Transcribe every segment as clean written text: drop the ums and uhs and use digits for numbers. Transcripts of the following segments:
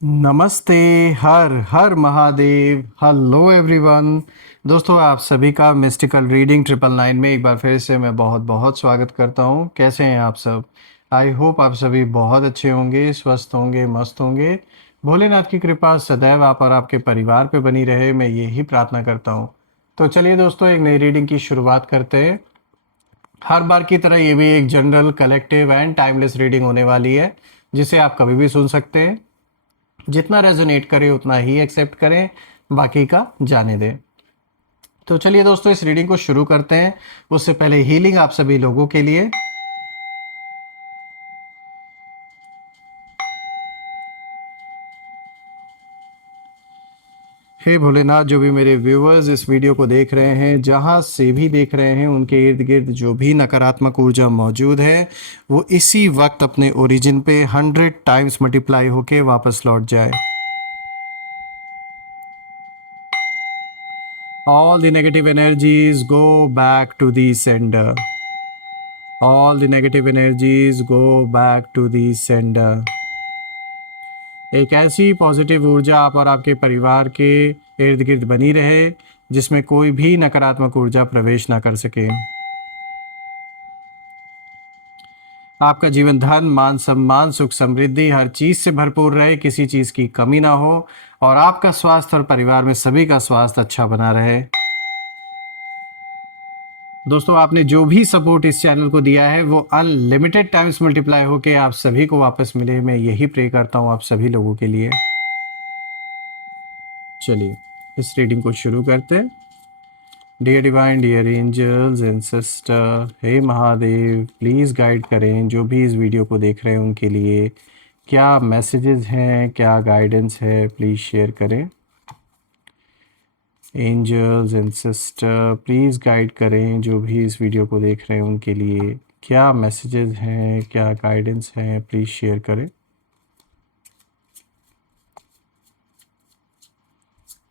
नमस्ते। हर हर महादेव। Hello everyone. दोस्तों, आप सभी का मिस्टिकल रीडिंग 999 में एक बार फिर से मैं बहुत बहुत स्वागत करता हूँ। कैसे हैं आप सब? आई होप आप सभी बहुत अच्छे होंगे, स्वस्थ होंगे, मस्त होंगे। भोलेनाथ की कृपा सदैव आप और आपके परिवार पे बनी रहे, मैं यही प्रार्थना करता हूँ। तो चलिए दोस्तों, एक नई रीडिंग की शुरुआत करते हैं। हर बार की तरह ये भी एक general, collective and timeless reading होने वाली है, जिसे आप कभी भी सुन सकते हैं। जितना रेजोनेट करे उतना ही एक्सेप्ट करें, बाकी का जाने दें। तो चलिए दोस्तों, इस रीडिंग को शुरू करते हैं। उससे पहले हीलिंग आप सभी लोगों के लिए। हे भोलेनाथ, जो भी मेरे व्यूअर्स इस वीडियो को देख रहे हैं, जहां से भी देख रहे हैं, उनके इर्द गिर्द जो भी नकारात्मक ऊर्जा मौजूद है, वो इसी वक्त अपने ओरिजिन पे 100 टाइम्स मल्टीप्लाई होके वापस लौट जाए। All the negative energies go back to the sender. All the negative energies go back to the sender. एक ऐसी पॉजिटिव ऊर्जा आप और आपके परिवार के इर्द गिर्द बनी रहे, जिसमें कोई भी नकारात्मक ऊर्जा प्रवेश ना कर सके। आपका जीवन धन, मान सम्मान, सुख समृद्धि हर चीज से भरपूर रहे, किसी चीज की कमी ना हो, और आपका स्वास्थ्य और परिवार में सभी का स्वास्थ्य अच्छा बना रहे। दोस्तों, आपने जो भी सपोर्ट इस चैनल को दिया है, वो अनलिमिटेड टाइम्स मल्टीप्लाई होके आप सभी को वापस मिले। मैं यही प्रे करता हूँ आप सभी लोगों के लिए। चलिए इस रीडिंग को शुरू करते हैं। Dear divine, dear angels and sister, हे महादेव, प्लीज़ गाइड करें जो भी इस वीडियो को देख रहे हैं उनके लिए। क्या मैसेजेस हैं, क्या गाइडेंस है, प्लीज़ शेयर करें। Angels and sister, please guide करें जो भी इस वीडियो को देख रहे हैं उनके लिए। क्या मैसेजेस हैं, क्या गाइडेंस हैं, प्लीज़ शेयर करें।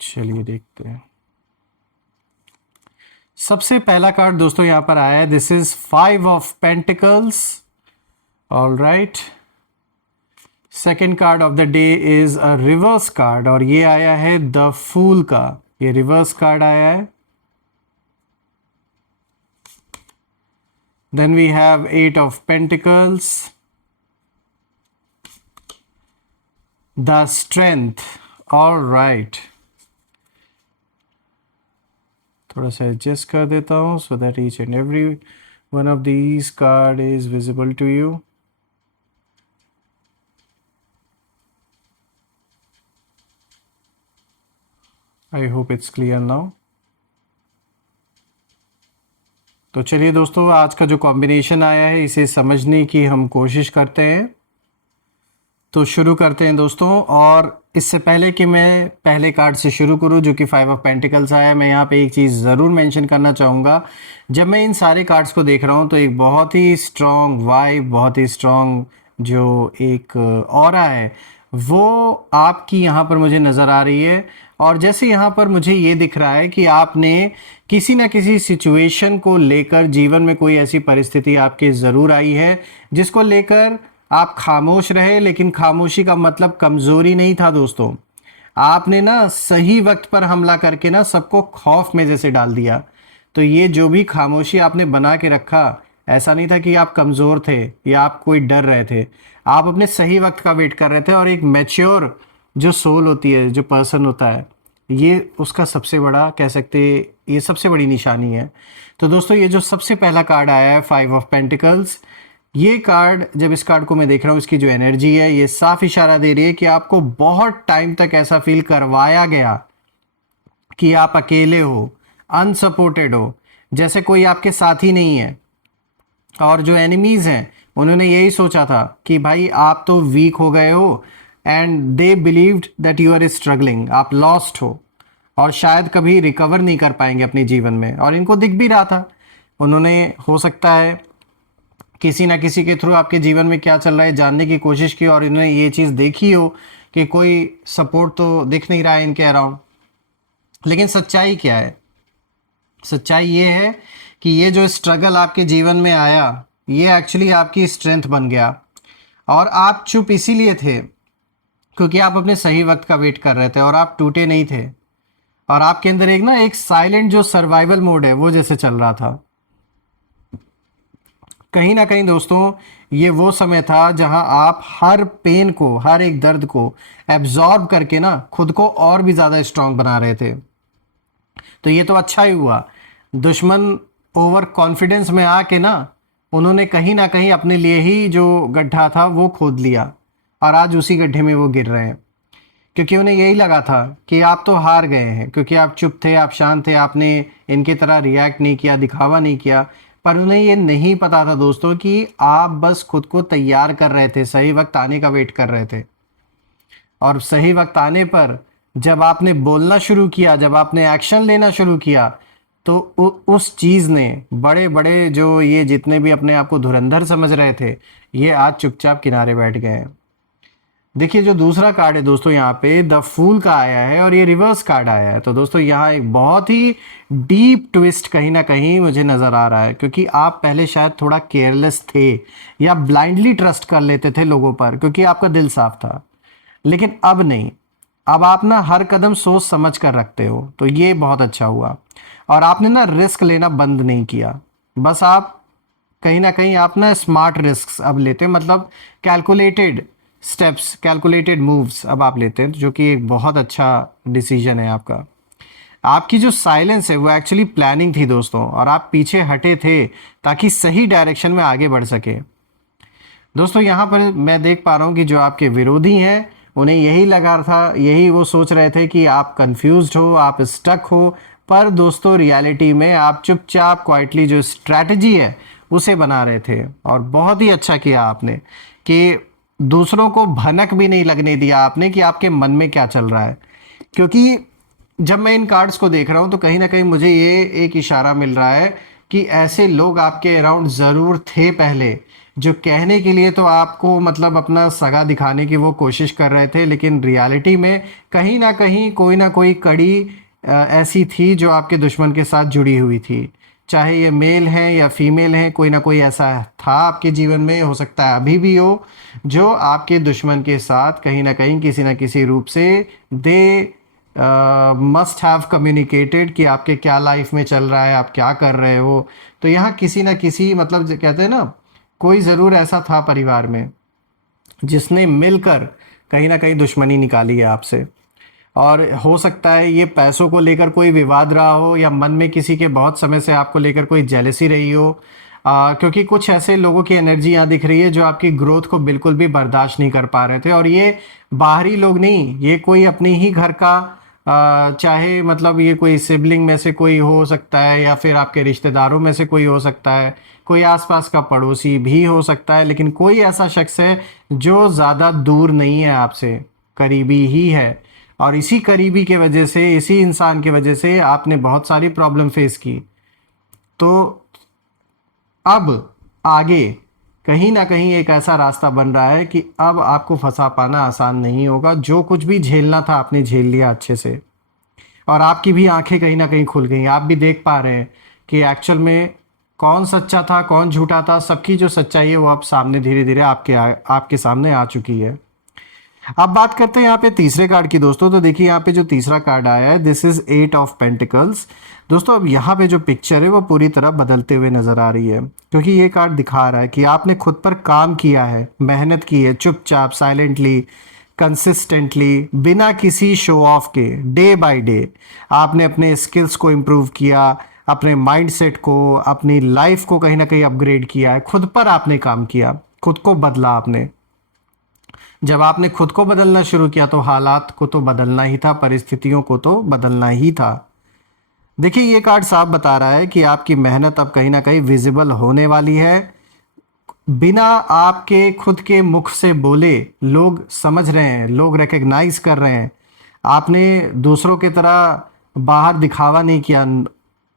चलिए देखते हैं। सबसे पहला कार्ड दोस्तों यहाँ पर आया है, this is 5 of pentacles. All right. Second card of the day is a reverse card, और ये आया है द फूल का। ये रिवर्स कार्ड आया है। Then we have 8 of pentacles, the strength. All right, थोड़ा सा एडजस्ट कर देता हूँ so that each and every one of these card is visible to you. I hope it's clear now. तो चलिए दोस्तों, आज का जो कॉम्बिनेशन आया है, इसे समझने की हम कोशिश करते हैं। तो शुरू करते हैं दोस्तों। और इससे पहले कि मैं पहले कार्ड से शुरू करूं, जो कि 5 ऑफ पेंटिकल्स आया है, मैं यहाँ पे एक चीज़ ज़रूर मेंशन करना चाहूँगा। जब मैं इन सारे कार्ड्स को देख रहा हूँ, तो एक बहुत ही स्ट्रॉन्ग वाइब, बहुत ही स्ट्रॉन्ग जो एक ऑरा है, वो आपकी यहाँ पर मुझे नज़र आ रही है। और जैसे यहाँ पर मुझे ये दिख रहा है कि आपने किसी न किसी सिचुएशन को लेकर, जीवन में कोई ऐसी परिस्थिति आपके ज़रूर आई है जिसको लेकर आप खामोश रहे, लेकिन खामोशी का मतलब कमज़ोरी नहीं था दोस्तों। आपने ना सही वक्त पर हमला करके ना सबको खौफ में जैसे डाल दिया। तो ये जो भी खामोशी आपने बना के रखा, ऐसा नहीं था कि आप कमज़ोर थे या आप कोई डर रहे थे। आप अपने सही वक्त का वेट कर रहे थे। और एक मैच्योर जो सोल होती है, जो पर्सन होता है, ये उसका सबसे बड़ा कह सकते, ये सबसे बड़ी निशानी है। तो दोस्तों, ये जो सबसे पहला कार्ड आया है 5 ऑफ पेंटिकल्स, ये कार्ड, जब इस कार्ड को मैं देख रहा हूँ, इसकी जो एनर्जी है, ये साफ इशारा दे रही है कि आपको बहुत टाइम तक ऐसा फील करवाया गया कि आप अकेले हो, अनसपोर्टेड हो, जैसे कोई आपके साथी नहीं है। और जो एनिमीज़ हैं, उन्होंने यही सोचा था कि भाई आप तो वीक हो गए हो, and they believed that you are struggling, आप लॉस्ट हो और शायद कभी रिकवर नहीं कर पाएंगे अपने जीवन में। और इनको दिख भी रहा था। उन्होंने, हो सकता है, किसी ना किसी के थ्रू आपके जीवन में क्या चल रहा है जानने की कोशिश की, और इन्होंने ये चीज़ देखी हो कि कोई सपोर्ट तो दिख नहीं रहा है इनके अराउंड। लेकिन सच्चाई क्या है? सच्चाई ये है कि ये जो स्ट्रगल आपके जीवन में आया, ये एक्चुअली आपकी स्ट्रेंथ बन गया। और आप चुप इसीलिए थे क्योंकि आप अपने सही वक्त का वेट कर रहे थे और आप टूटे नहीं थे। और आपके अंदर एक ना एक साइलेंट जो सर्वाइवल मोड है वो जैसे चल रहा था। कहीं ना कहीं दोस्तों ये वो समय था जहां आप हर पेन को, हर एक दर्द को एब्जॉर्ब करके ना खुद को और भी ज़्यादा स्ट्रांग बना रहे थे। तो ये तो अच्छा ही हुआ। दुश्मन ओवर कॉन्फिडेंस में आके ना उन्होंने कहीं ना कहीं अपने लिए ही जो गड्ढा था वो खोद लिया और आज उसी गड्ढे में वो गिर रहे हैं। क्योंकि उन्हें यही लगा था कि आप तो हार गए हैं, क्योंकि आप चुप थे, आप शांत थे, आपने इनकी तरह रिएक्ट नहीं किया, दिखावा नहीं किया। पर उन्हें ये नहीं पता था दोस्तों कि आप बस खुद को तैयार कर रहे थे, सही वक्त आने का वेट कर रहे थे। और सही वक्त आने पर जब आपने बोलना शुरू किया, जब आपने एक्शन लेना शुरू किया, तो उस चीज़ ने बड़े बड़े जो ये जितने भी अपने आप को धुरंधर समझ रहे थे, ये आज चुपचाप किनारे बैठ गए हैं। देखिए जो दूसरा कार्ड है दोस्तों, यहाँ पे द फूल का आया है और ये रिवर्स कार्ड आया है। तो दोस्तों यहाँ एक बहुत ही डीप ट्विस्ट कहीं ना कहीं मुझे नज़र आ रहा है, क्योंकि आप पहले शायद थोड़ा केयरलेस थे या ब्लाइंडली ट्रस्ट कर लेते थे लोगों पर क्योंकि आपका दिल साफ था। लेकिन अब नहीं, अब आप ना हर कदम सोच समझ कर रखते हो, तो ये बहुत अच्छा हुआ। और आपने ना रिस्क लेना बंद नहीं किया, बस आप कहीं ना कहीं आप ना स्मार्ट रिस्क अब लेते हैं, मतलब कैलकुलेटेड स्टेप्स, कैलकुलेटेड मूव्स अब आप लेते हैं, जो कि एक बहुत अच्छा डिसीजन है आपका। आपकी जो साइलेंस है वो एक्चुअली प्लानिंग थी दोस्तों, और आप पीछे हटे थे ताकि सही डायरेक्शन में आगे बढ़ सके। दोस्तों यहाँ पर मैं देख पा रहा हूँ कि जो आपके विरोधी हैं उन्हें यही लगा था, यही वो सोच रहे थे कि आप कंफ्यूज्ड हो, आप स्टक हो। पर दोस्तों रियलिटी में आप चुपचाप क्वाइटली जो स्ट्रैटेजी है उसे बना रहे थे। और बहुत ही अच्छा किया आपने कि दूसरों को भनक भी नहीं लगने दिया आपने कि आपके मन में क्या चल रहा है। क्योंकि जब मैं इन कार्ड्स को देख रहा हूँ तो कहीं ना कहीं मुझे ये एक इशारा मिल रहा है कि ऐसे लोग आपके अराउंड ज़रूर थे पहले, जो कहने के लिए तो आपको मतलब अपना सगा दिखाने की वो कोशिश कर रहे थे, लेकिन रियलिटी में कहीं ना कोई कड़ी ऐसी थी जो आपके दुश्मन के साथ जुड़ी हुई थी। चाहे ये मेल हैं या फीमेल हैं, कोई ना कोई ऐसा था आपके जीवन में, हो सकता है अभी भी हो, जो आपके दुश्मन के साथ कहीं ना किसी रूप से दे मस्ट हैव कम्युनिकेटेड कि आपके क्या लाइफ में चल रहा है, आप क्या कर रहे हो। तो यहाँ किसी ना किसी मतलब कहते हैं ना, कोई ज़रूर ऐसा था परिवार में जिसने मिलकर कहीं ना कहीं दुश्मनी निकाली है आपसे। और हो सकता है ये पैसों को लेकर कोई विवाद रहा हो, या मन में किसी के बहुत समय से आपको लेकर कोई जेलसी रही हो। क्योंकि कुछ ऐसे लोगों की एनर्जी यहाँ दिख रही है जो आपकी ग्रोथ को बिल्कुल भी बर्दाश्त नहीं कर पा रहे थे। और ये बाहरी लोग नहीं, ये कोई अपने ही घर का चाहे मतलब ये कोई सिबलिंग में से कोई हो सकता है, या फिर आपके रिश्तेदारों में से कोई हो सकता है, कोई आसपास का पड़ोसी भी हो सकता है, लेकिन कोई ऐसा शख्स है जो ज़्यादा दूर नहीं है आपसे, करीबी ही है। और इसी करीबी के वजह से, इसी इंसान की वजह से आपने बहुत सारी प्रॉब्लम फेस की। तो अब आगे कहीं ना कहीं एक ऐसा रास्ता बन रहा है कि अब आपको फंसा पाना आसान नहीं होगा। जो कुछ भी झेलना था आपने झेल लिया अच्छे से, और आपकी भी आंखें कहीं ना कहीं खुल गई। आप भी देख पा रहे हैं कि एक्चुअल में कौन सच्चा था, कौन झूठा था। सबकी जो सच्चाई है वो अब सामने धीरे धीरे आपके सामने आ चुकी है। अब बात करते हैं यहाँ पे तीसरे कार्ड की दोस्तों। तो देखिए यहाँ पे जो तीसरा कार्ड आया है, दिस इज 8 ऑफ पेंटिकल्स। दोस्तों अब यहाँ पे जो पिक्चर है वो पूरी तरह बदलते हुए नजर आ रही है, क्योंकि ये कार्ड दिखा रहा है कि आपने खुद पर काम किया है, मेहनत की है, चुपचाप साइलेंटली, कंसिस्टेंटली, बिना किसी शो ऑफ के, डे बाय डे आपने अपने स्किल्स को इम्प्रूव किया, अपने माइंडसेट को, अपनी लाइफ को कहीं ना कहीं अपग्रेड किया है। खुद पर आपने काम किया, खुद को बदला आपने। जब आपने खुद को बदलना शुरू किया तो हालात को तो बदलना ही था, परिस्थितियों को तो बदलना ही था। देखिए ये कार्ड साफ बता रहा है कि आपकी मेहनत अब कहीं ना कहीं विजिबल होने वाली है। बिना आपके खुद के मुख से बोले लोग समझ रहे हैं, लोग रिकग्नाइज कर रहे हैं। आपने दूसरों की तरह बाहर दिखावा नहीं किया,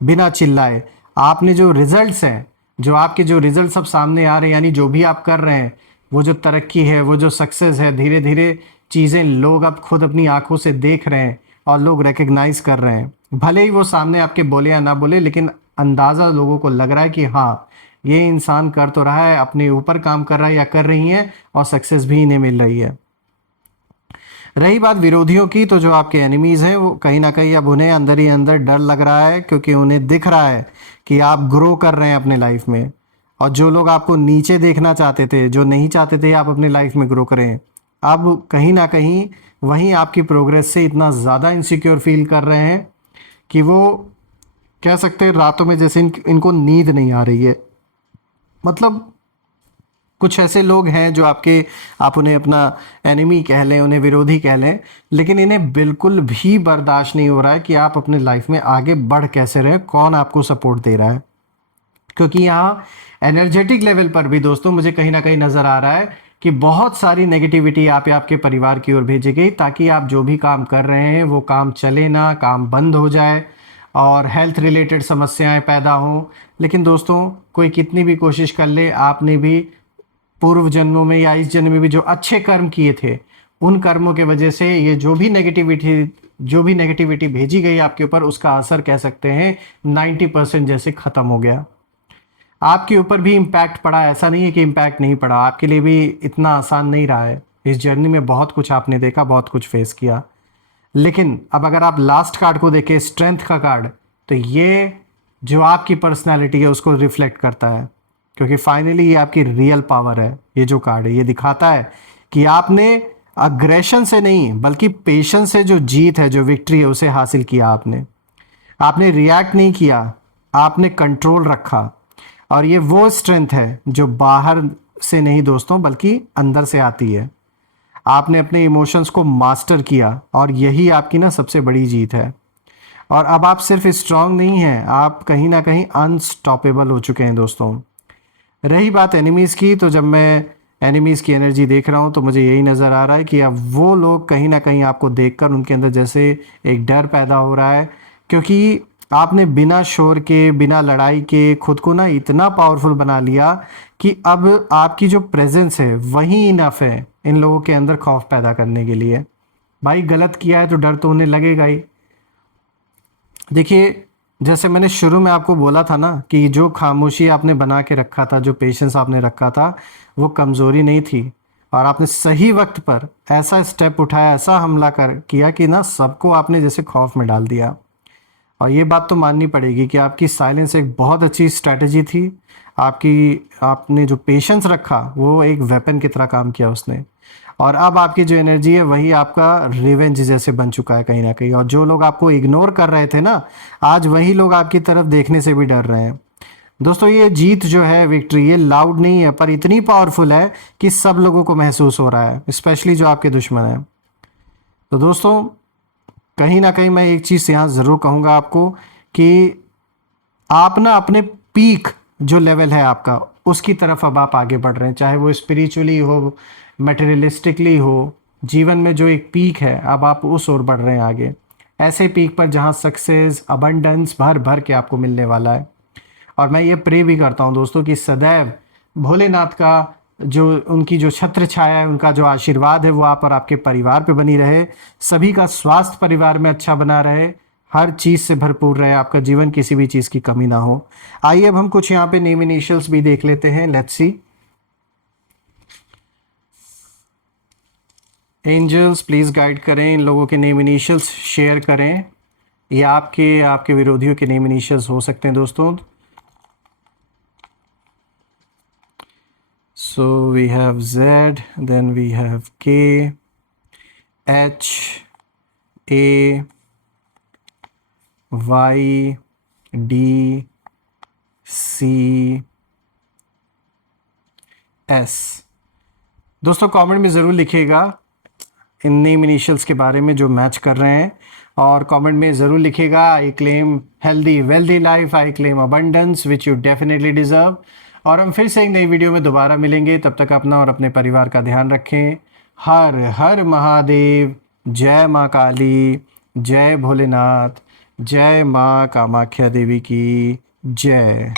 बिना चिल्लाए। आपने जो रिजल्ट्स हैं, जो आपके जो रिजल्ट सब सामने आ रहे हैं, यानी जो भी आप कर रहे हैं, वो जो तरक्की है, वो जो सक्सेस है, धीरे धीरे चीज़ें लोग अब खुद अपनी आंखों से देख रहे हैं और लोग रिकग्नाइज कर रहे हैं। भले ही वो सामने आपके बोले या ना बोले, लेकिन अंदाज़ा लोगों को लग रहा है कि हाँ ये इंसान कर तो रहा है, अपने ऊपर काम कर रहा है या कर रही है, और सक्सेस भी इन्हें मिल रही है। रही बात विरोधियों की, तो जो आपके एनिमीज़ हैं वो कहीं ना कहीं अब उन्हें अंदर ही अंदर डर लग रहा है, क्योंकि उन्हें दिख रहा है कि आप ग्रो कर रहे हैं अपने लाइफ में। और जो लोग आपको नीचे देखना चाहते थे, जो नहीं चाहते थे आप अपने लाइफ में ग्रो करें, अब कहीं ना कहीं वहीं आपकी प्रोग्रेस से इतना ज़्यादा इनसिक्योर फील कर रहे हैं कि वो कह सकते हैं रातों में जैसे इनको नींद नहीं आ रही है। मतलब कुछ ऐसे लोग हैं जो आप उन्हें अपना एनिमी कह लें, उन्हें विरोधी कह लें, लेकिन इन्हें बिल्कुल भी बर्दाश्त नहीं हो रहा है कि आप अपने लाइफ में आगे बढ़ कैसे रहे, कौन आपको सपोर्ट दे रहा है। क्योंकि यहाँ एनर्जेटिक लेवल पर भी दोस्तों मुझे कहीं ना कहीं नज़र आ रहा है कि बहुत सारी नेगेटिविटी आप आपके परिवार की ओर भेजी गई, ताकि आप जो भी काम कर रहे हैं वो काम चले ना, काम बंद हो जाए और हेल्थ रिलेटेड समस्याएं पैदा हों। लेकिन दोस्तों कोई कितनी भी कोशिश कर ले, आपने भी पूर्व जन्मों में या इस जन्म में भी जो अच्छे कर्म किए थे, उन कर्मों के वजह से ये जो भी नेगेटिविटी भेजी गई आपके ऊपर, उसका असर कह सकते हैं 90% जैसे ख़त्म हो गया। आपके ऊपर भी इम्पैक्ट पड़ा, ऐसा नहीं है कि इम्पैक्ट नहीं पड़ा, आपके लिए भी इतना आसान नहीं रहा है। इस जर्नी में बहुत कुछ आपने देखा, बहुत कुछ फेस किया। लेकिन अब अगर आप लास्ट कार्ड को देखें, स्ट्रेंथ का कार्ड, तो ये जो आपकी पर्सनालिटी है उसको रिफ्लेक्ट करता है, क्योंकि फाइनली ये आपकी रियल पावर है। ये जो कार्ड है ये दिखाता है कि आपने अग्रेशन से नहीं बल्कि पेशेंस से जो जीत है, जो विक्ट्री है, उसे हासिल किया। आपने रिएक्ट नहीं किया, आपने कंट्रोल रखा। और ये वो स्ट्रेंथ है जो बाहर से नहीं दोस्तों बल्कि अंदर से आती है। आपने अपने इमोशंस को मास्टर किया और यही आपकी ना सबसे बड़ी जीत है। और अब आप सिर्फ स्ट्रांग नहीं हैं, आप कहीं ना कहीं अनस्टॉपेबल हो चुके हैं दोस्तों। रही बात एनिमीज़ की, तो जब मैं एनिमीज़ की एनर्जी देख रहा हूँ तो मुझे यही नज़र आ रहा है कि अब वो लोग कहीं ना कहीं आपको देखकर उनके अंदर जैसे एक डर पैदा हो रहा है, क्योंकि आपने बिना शोर के, बिना लड़ाई के खुद को ना इतना पावरफुल बना लिया कि अब आपकी जो प्रेजेंस है वही इनफ है इन लोगों के अंदर खौफ पैदा करने के लिए। भाई गलत किया है तो डर तो उन्हें लगेगा ही। देखिए, जैसे मैंने शुरू में आपको बोला था ना कि जो खामोशी आपने बना के रखा था, जो पेशेंस आपने रखा था, वो कमज़ोरी नहीं थी। और आपने सही वक्त पर ऐसा स्टेप उठाया, ऐसा हमला किया कि ना सबको आपने जैसे खौफ में डाल दिया। और ये बात तो माननी पड़ेगी कि आपकी साइलेंस एक बहुत अच्छी स्ट्रैटेजी थी। आपने जो पेशेंस रखा वो एक वेपन की तरह काम किया उसने। और अब आपकी जो एनर्जी है वही आपका रिवेंज जैसे बन चुका है कहीं ना कहीं। और जो लोग आपको इग्नोर कर रहे थे ना, आज वही लोग आपकी तरफ देखने से भी डर रहे हैं। दोस्तों ये जीत जो है, विक्ट्री, ये लाउड नहीं है पर इतनी पावरफुल है कि सब लोगों को महसूस हो रहा है, स्पेशली जो आपके दुश्मन हैं। तो दोस्तों कहीं ना कहीं मैं एक चीज़ यहाँ ज़रूर कहूँगा आपको कि आप ना अपने पीक जो लेवल है आपका, उसकी तरफ अब आप आगे बढ़ रहे हैं, चाहे वो स्पिरिचुअली हो, मटेरियलिस्टिकली हो। जीवन में जो एक पीक है, अब आप उस ओर बढ़ रहे हैं आगे, ऐसे पीक पर जहाँ सक्सेस, अबंडेंस भर भर के आपको मिलने वाला है। और मैं ये प्रे भी करता हूँ दोस्तों कि सदैव भोलेनाथ का जो उनकी जो छत्र छाया है, उनका जो आशीर्वाद है वो आप और आपके परिवार पे बनी रहे। सभी का स्वास्थ्य परिवार में अच्छा बना रहे, हर चीज़ से भरपूर रहे आपका जीवन, किसी भी चीज़ की कमी ना हो। आइए अब हम कुछ यहाँ पे नेम इनिशियल्स भी देख लेते हैं। Let's see. Angels please guide करें, इन लोगों के नेम इनिशियल्स शेयर करें। ये आपके विरोधियों के नेम इनिशियल्स हो सकते हैं दोस्तों। So we have Z, then we have K, H, A, Y, D, C, S। दोस्तों कमेंट में ज़रूर लिखिएगा इन नेम इनिशियल्स के बारे में जो मैच कर रहे हैं, और कमेंट में ज़रूर लिखिएगा I claim healthy wealthy life, I claim abundance which you definitely deserve. और हम फिर से एक नई वीडियो में दोबारा मिलेंगे, तब तक अपना और अपने परिवार का ध्यान रखें। हर हर महादेव। जय माँ काली, जय भोलेनाथ, जय माँ कामाख्या देवी की जय।